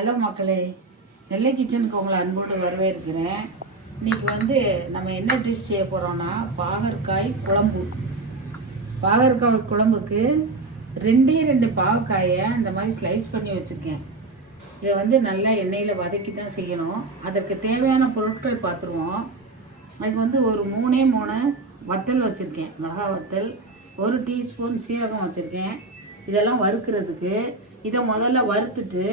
Hello மக்களே, நெல்லை கிச்சனுக்கு உங்களை அன்போடு வரவேற்கிறேன். இன்றைக்கி நம்ம என்ன டிஷ் செய்ய போகிறோன்னா பாகற்காய் குழம்பு. பாகற்காய் குழம்புக்கு ரெண்டு பாகற்காயை இந்த மாதிரி ஸ்லைஸ் பண்ணி வச்சுருக்கேன். இதை நல்லா எண்ணெயில் வதக்கி தான் செய்யணும். அதற்கு தேவையான பொருட்கள் பார்த்துருவோம். அதுக்கு ஒரு 3 வத்தல் வச்சுருக்கேன், மிளகா வத்தல். 1 டீஸ்பூன் சீரகம் வச்சுருக்கேன். இதெல்லாம் வறுக்கிறதுக்கு இதை முதல்ல வறுத்துட்டு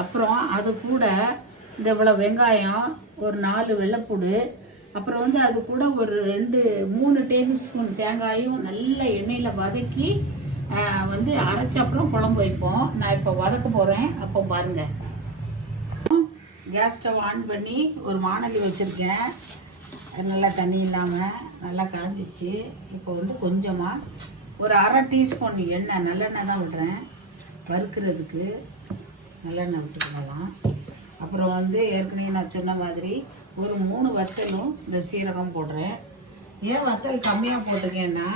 அப்புறம் அது கூட இந்த இவ்வளோ வெங்காயம், ஒரு 4 வெள்ளைப்பூடு, அப்புறம் அது கூட ஒரு 3 டேபிள் ஸ்பூன் தேங்காயும் நல்ல எண்ணெயில் வதக்கி அரைச்ச அப்புறம் குழம்பு வைப்போம். நான் இப்போ வதக்க போகிறேன், அப்போ பாருங்கள். கேஸ் ஸ்டவ் ஆன் பண்ணி ஒரு வானொலி வச்சுருக்கேன். நல்லா தண்ணி இல்லாமல் நல்லா காஞ்சிச்சு. இப்போ கொஞ்சமாக ஒரு 1/2 டீஸ்பூன் எண்ணெய், நல்லெண்ணெய் தான் விடுறேன் வறுக்கிறதுக்கு. நல்லெண்ணெய் விட்டுக்கலாம். அப்புறம் ஏற்கனவே நான் சொன்ன மாதிரி ஒரு 3 வத்தலும் இந்த சீரகம் போடுறேன். ஏன் வத்தல் கம்மியாக போட்டிருக்கேன்னா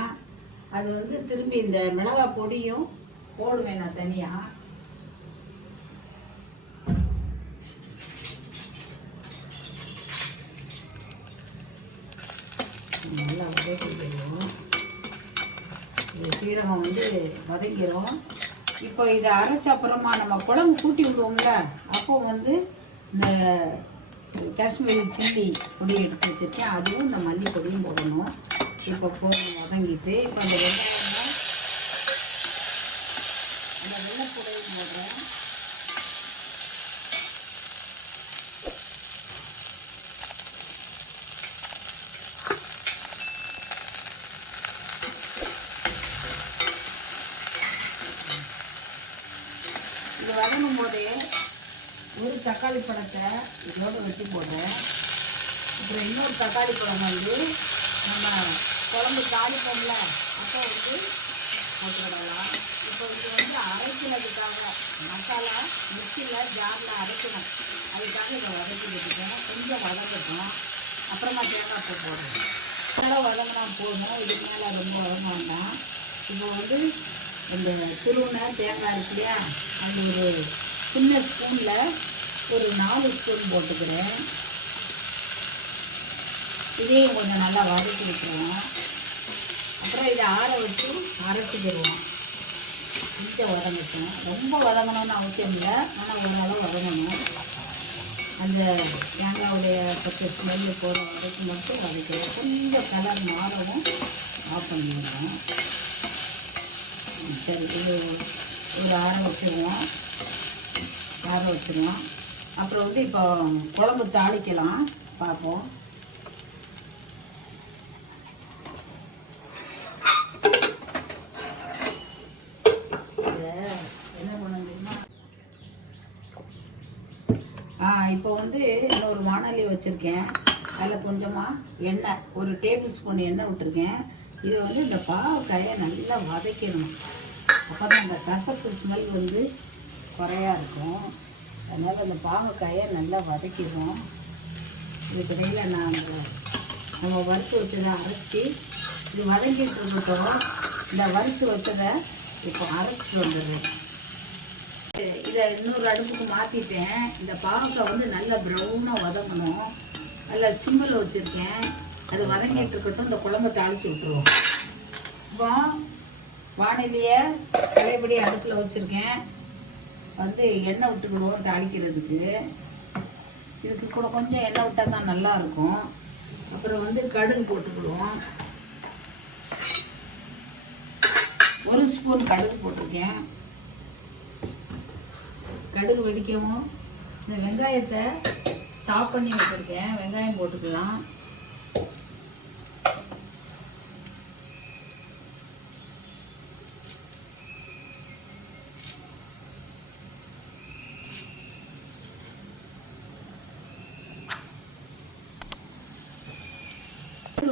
அது திரும்பி இந்த மிளகாய் பொடியும் போடுவேன் நான் தனியாக. நல்லா வதக்கிடுவோம். இந்த சீரகம் வதக்கிறோம். இப்போ இதை அரைச்ச அப்புறமா நம்ம குழம்பு கூட்டி விடுவோம்ல, அப்போ இந்த காஷ்மீரி சில்லி பொடி எடுத்து வச்சுருக்கேன், அதுவும் இந்த மல்லி பொடியும் போடணும். இப்போ வதங்கிட்டு இப்போ அந்த வெங்காயம், அந்த வெள்ளைப்பூடையும் போடுறேன். இது வதங்கும் போதே ஒரு தக்காளி பழத்தை இதோடு வெட்டி போடுறேன். அப்புறம் இன்னொரு தக்காளி பழம் நம்ம குழம்பு தாளிப்போம்ல, அப்போ போட்டுக்கிடலாம். இப்போ இது அரைக்கிறதுக்காக மசாலா மிக்சியில் ஜாரில் அரைக்கணும். அதுக்காக இதை வதக்கி வச்சுட்டேன். கொஞ்சம் வதக்கட்டும், அப்புறமா தேங்காய் பூ போடுறேன். அதனால் வதங்கினா போடணும், இதுக்கு மேலே ரொம்ப வதங்க வேண்டாம். இப்போ இந்த துருவின தேங்காய் இருக்கு இல்லையா, அது ஒரு சின்ன ஸ்பூனில் ஒரு 4 ஸ்பூன் போட்டுக்கிறேன். இதையும் கொஞ்சம் நல்லா வதக்கி விட்டுருவோம். அப்புறம் இதை ஆற வச்சு அரைச்சிக்கிடுவோம். கொஞ்சம் வதங்கட்டும், ரொம்ப வதங்கணும்னு அவசியம் இல்லை, ஆனால் ஓரளவு வதங்கணும். அந்த தேங்காவுடைய பச்சை ஸ்மெல்லு போகிற வரைக்கும் மட்டும் வதக்கிறோம். கொஞ்சம் கலர் மாறவும் ஆஃப் பண்ணிடுவோம். சரி, இது ஒரு ஆற வச்சுருவோம். அப்புறம் இப்போ குழம்பு தாளிக்கலாம் பார்ப்போம். என்ன பண்ணுங்கன்னா இப்போ இன்னொரு வானொலி வச்சுருக்கேன். அதில் கொஞ்சமாக எண்ணெய், ஒரு டேபிள் ஸ்பூன் எண்ணெய் விட்டுருக்கேன். இது இந்த பாவக்காயை நல்லா வதக்கணும். அப்போ தான் அந்த கசப்பு ஸ்மெல் குறையா இருக்கும். அதனால் அந்த பாவக்காயை நல்லா வதக்கிடுவோம். இதுக்கிடையில் நம்ம வறுத்து வச்சதை அரைச்சி இது வதக்கிட்டு இருக்கட்டும். இந்த வறுத்து வச்சதை இப்போ அரைச்சிட்டு வந்துடுறேன். இதை இன்னொரு அடுப்புக்கு மாற்றிட்டேன். இந்த பாவக்காய் நல்லா ப்ரௌனாக வதங்கணும். நல்லா சிம்மில் வச்சுருக்கேன். அது வதங்கிட்டு இருக்கட்டும். இந்த குழம்பை தாளித்து விட்டுருவோம். இப்போ வானிலையை பழையபடி அடுப்பில் வச்சுருக்கேன். எண்ணெய் விட்டுக்கிடுவோம் தாளிக்கிறதுக்கு. இதுக்கு கூட கொஞ்சம் எண்ணெய் விட்டால் தான் நல்லாயிருக்கும். அப்புறம் கடுகு போட்டுக்கிடுவோம். 1 ஸ்பூன் கடுகு போட்டிருக்கேன். கடுகு வெடிக்கவும் இந்த வெங்காயத்தை சாப் பண்ணி வச்சுருக்கேன், வெங்காயம் போட்டுக்கலாம்.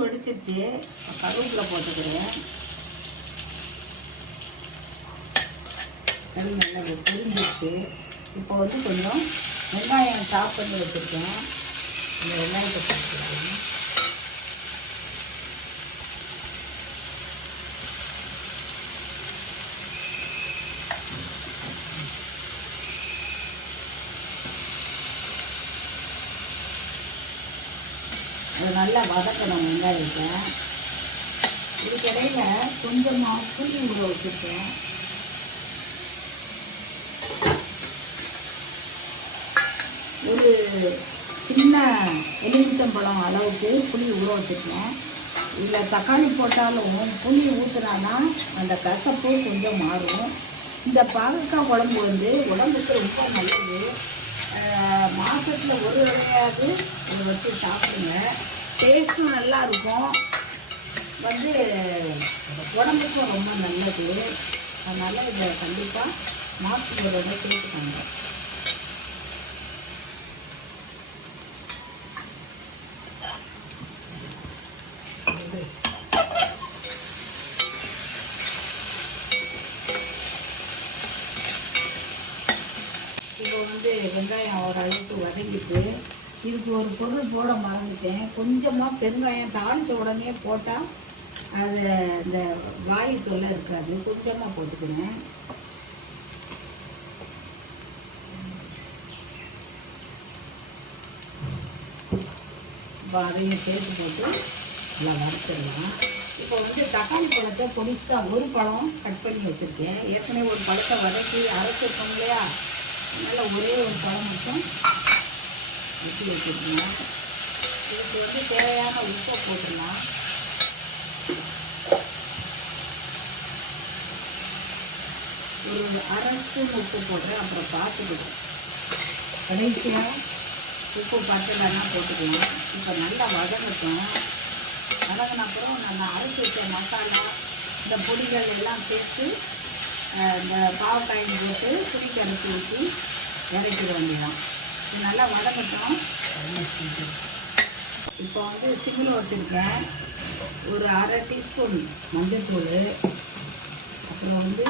வெடிச்சிருச்சு, கருவேப்பிலை போட்டுக்கிறேன். நல்லா தெரிஞ்சிருச்சு. இப்போ கொஞ்சம் வெங்காயம் சாப் பண்ணி வச்சுருக்கேன். இந்த வெங்காயத்தை போட்டுக்கிறேன். அதை நல்லா வதக்கணும் வெங்காயத்தை. இதுக்கிடையில கொஞ்சமாக புளி ஊற வச்சுருக்கேன். ஒரு சின்ன எலுமிச்சம்பழம் அளவுக்கு புளி ஊற வச்சுருக்கேன். இதில் தக்காளி போட்டாலும் புளி ஊற்றினாதான் அந்த கசப்பு கொஞ்சம் மாறும். இந்த பாகக்காய் குழம்பு வந்து உடம்புக்கு ரொம்ப நல்லது. மாதத்தில் ஒரு தடவையாவது இதை வச்சு சாப்பிடுங்க. டேஸ்ட்டும் நல்லா இருக்கும், வந்து உடம்புக்கும் ரொம்ப நல்லது. அதனால் இதை கண்டிப்பாக மாதத்துக்கு ஒரு தடவை சேர்த்துக்கோங்க. இப்போ வந்து வெங்காயம் ஓரளவுக்கு வதங்கிட்டு, இதுக்கு ஒரு பொருள் போட மறந்துட்டேன். கொஞ்சமாக பெருங்காயம் தாளித்த உடனே போட்டால் அது இந்த வாயு தொல்லை இருக்காது. கொஞ்சமாக போட்டுக்கிறேன். இப்போ அதையும் சேர்த்து போட்டு நல்லா வறுத்துடலாம். இப்போ வந்து தக்காளி பழத்தை பொடிசாக ஒரு பழம் கட் பண்ணி வச்சுருக்கேன். ஏற்கனவே ஒரு பழத்தை வதக்கி அரைச்சிருக்கோம் இல்லையா, அதனால் ஒரே ஒரு பழம் மட்டும் வெட்டி வச்சுருக்கேன். இதுக்கு வந்து தேவையான உப்பை போட்டுடலாம். ஒரு அரை ஸ்பூன் உப்பு போடுறேன், அப்புறம் பார்த்துக்கிட்டேன். கடைசியாக உப்பு பத்தலைன்னா போட்டுக்கலாம். இப்போ நல்லா வதங்கட்டும். வதங்கின அப்புறம் நம்ம அரைச்சி வச்ச மசாலா, இந்த பொடிகள் எல்லாம் சேர்த்து இந்த பாவக்காயும் போட்டு புளி கரைச்சி ஊற்றி இறக்கிட வேண்டியதான். இது நல்லா வதங்கட்டும். இப்போ வந்து சிம்மில் வச்சுருக்கேன். ஒரு அரை டீஸ்பூன் மஞ்சள்தூள், அப்புறம் வந்து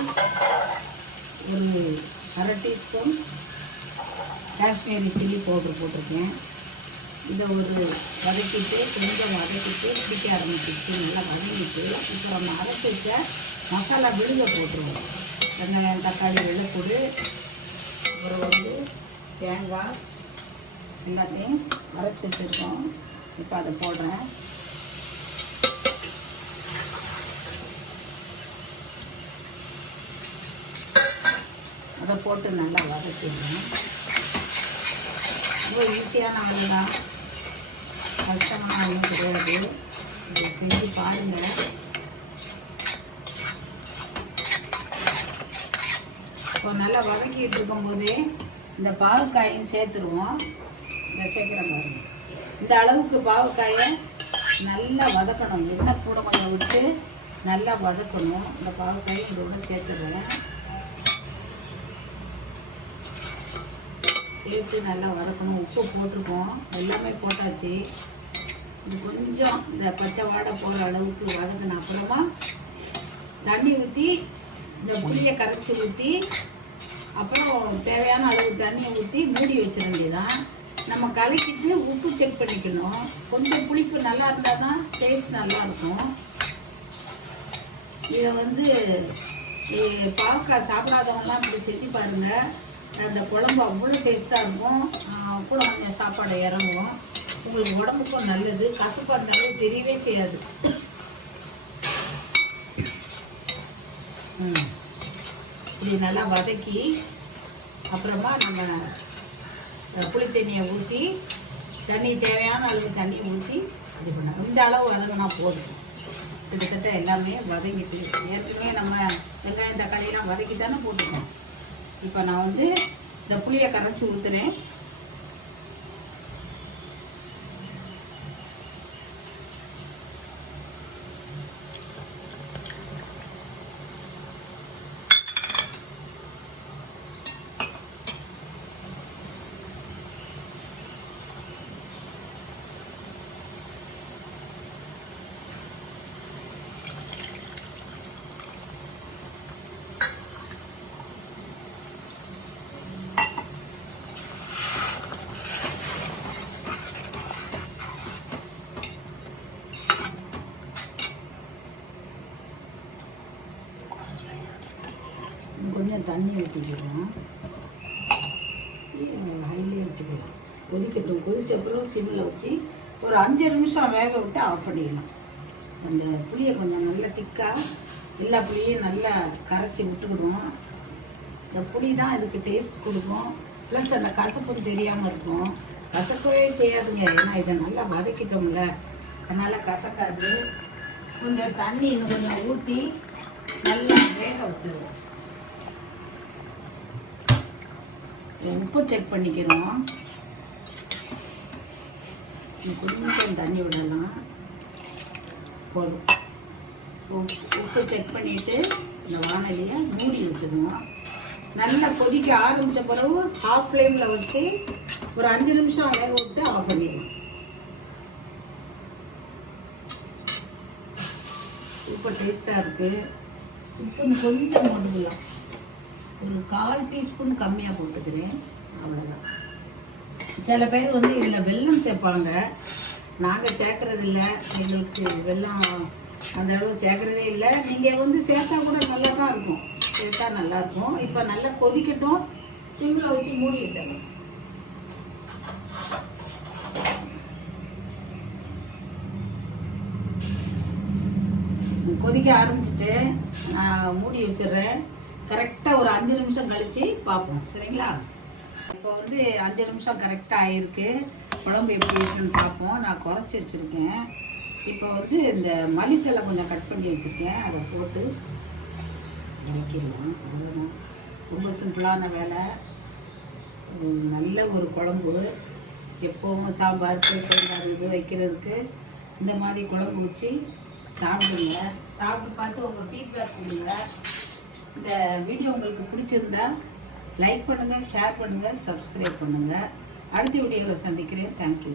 ஒரு அரை டீஸ்பூன் காஷ்மீரி சில்லி பவுடர் போட்டிருக்கேன். இதை ஒரு வதக்கிட்டு கொஞ்சம் வதக்கிட்டு பிடிக்க ஆரம்பிச்சிட்டு நல்லா வதங்கிட்டு, இப்போ நம்ம அரைச்சி வச்ச மசாலா விழுக போட்டுருவோம். வெங்காயம், தக்காளி, வெள்ளைப்பூடு, அப்புறம் வந்து தேங்காய் எல்லாத்தையும் அரைச்சி வச்சுருக்கோம். இப்போ அதை போடுறேன். அதை போட்டு நல்லா வதக்கிடுறேன். ரொம்ப ஈஸியான ஆளு தான், கஷ்டமான ஆளும் கிடையாது. இதை செஞ்சு பாருங்கள். இப்போ நல்லா வதக்கிட்டு இருக்கும்போதே இந்த பாவக்காயும் சேர்த்துருவோம். இந்த சேர்க்குற பாருங்க, இந்த அளவுக்கு பாவக்காயை நல்லா வதக்கணும். எண்ணெய் கூட கொஞ்சம் விட்டு நல்லா வதக்கணும். இந்த பாவக்காயை இதோட சேர்த்துருவேன். சேர்த்து நல்லா வதக்கணும். உப்பு போட்டிருக்கோம், எல்லாமே போட்டாச்சு. இது கொஞ்சம் இந்த பச்சை வாடை போகிற அளவுக்கு வதக்கின அப்புறமா தண்ணி ஊற்றி, இந்த புளியை கரைச்சி ஊற்றி, அப்புறம் தேவையான அளவு தண்ணியை ஊற்றி மூடி வச்சிட வேண்டியதான். நம்ம கலக்கிட்டு உப்பு செக் பண்ணிக்கணும். கொஞ்சம் புளிப்பு நல்லா இருந்தால் தான் டேஸ்ட் நல்லாயிருக்கும். இதை வந்து பாவக்காய் சாப்பிடாதவங்களாம் இப்படி செஞ்சு பாருங்கள். அந்த குழம்பு அவ்வளோ டேஸ்ட்டாக இருக்கும். கூட கொஞ்சம் சாப்பாடு இறங்கும். உங்களுக்கு உடம்புக்கும் நல்லது. கசப்பாக இருந்தாலும் தெரியவே செய்யாது. இப்படி நல்லா வதக்கி அப்புறமா நம்ம புளி தண்ணியை ஊற்றி, தண்ணி தேவையான அளவு தண்ணியை ஊற்றி இது பண்ணணும். இந்த அளவு வதங்கினா போதும். கிட்டத்தட்ட எல்லாமே வதங்கிட்டு, ஏற்கனவே நம்ம வெங்காயம் தக்காளியெல்லாம் வதக்கி தானே போட்டுருக்கோம். இப்போ நான் வந்து இந்த புளியை கரைச்சி ஊற்றுனேன். கொஞ்சம் தண்ணி ஊற்றிக்கலாம். ஹைலே வச்சுக்கலாம். கொதிக்கட்டும். கொதிச்சப்பறம் சிம்மில் வச்சு ஒரு 5 நிமிஷம் வேக விட்டு ஆஃப் பண்ணிடலாம். அந்த புளியை கொஞ்சம் நல்லா திக்காக எல்லா புளியும் நல்லா கரைச்சி விட்டுக்கிடுவோம். இந்த புளி தான் இதுக்கு டேஸ்ட் கொடுக்கும். ப்ளஸ் அந்த கசப்பு தெரியாமல் இருக்கும். கசக்கவே செய்யாதுங்க, ஏன்னா இதை நல்லா வதக்கிட்டோம்ல, அதனால் கசக்காது. கொஞ்சம் தண்ணி இன்னும் கொஞ்சம் ஊற்றி நல்லா வேக வச்சுருவோம். உப்பு செக் பண்ணிக்கிறோம். கொஞ்சம் தண்ணி விடலாம், போதும். உப்பு செக் பண்ணிவிட்டு இந்த வானலியை மூடி வச்சுருவோம். நல்லா கொதிக்க ஆரம்பித்த பிறகு ஆஃப் ஃப்ளேமில் வச்சு ஒரு 5 நிமிஷம் வேக விட்டு ஆஃப் பண்ணிடுவோம். சூப்பர் டேஸ்ட்டாக இருக்குது. உப்பு கொஞ்சம் போட்டுக்கலாம், ஒரு 1/4 டீஸ்பூன் கம்மியாக போட்டுக்கிறேன், அவ்வளோதான். சில பேர் வந்து இதில் வெல்லம் சேர்ப்பாங்க, நாங்கள் சேர்க்குறது இல்லை. எங்களுக்கு வெல்லம் அந்த அளவு சேர்க்குறதே இல்லை. நீங்கள் வந்து சேர்த்தா கூட நல்லா தான் இருக்கும், சேர்த்தா நல்லாயிருக்கும். இப்போ நல்லா கொதிக்கட்டும், சிம்மில் வச்சு மூடி வச்சிடலாம். கொதிக்க ஆரம்பிச்சுட்டு நான் மூடி வச்சிடுறேன். கரெக்டாக ஒரு 5 நிமிஷம் கழித்து பார்ப்போம், சரிங்களா? இப்போ வந்து 5 நிமிஷம் கரெக்டாக ஆகிருக்கு. குழம்பு எப்படி இருக்குன்னு பார்ப்போம். நான் குறைச்சி வச்சுருக்கேன். இப்போ வந்து இந்த மல்லித்தலை கொஞ்சம் கட் பண்ணி வச்சுருக்கேன், அதை போட்டு இறக்கிடலாம். அவ்வளோதான், ரொம்ப சிம்பிளான வேலை. நல்ல ஒரு குழம்பு. எப்போவும் சாம்பார் தேங்காய் இது வைக்கிறதுக்கு இந்த மாதிரி குழம்பு வச்சு சாப்பிடுங்க. சாப்பிட்டு பார்த்து உங்கள் ஃபீட்பேக் கொடுங்க. இந்த வீடியோ உங்களுக்கு பிடிச்சிருந்தா லைக் பண்ணுங்கள், ஷேர் பண்ணுங்கள், சப்ஸ்கிரைப் பண்ணுங்கள். அடுத்த வீடியோவில் சந்திக்கிறேன். தேங்க்யூ.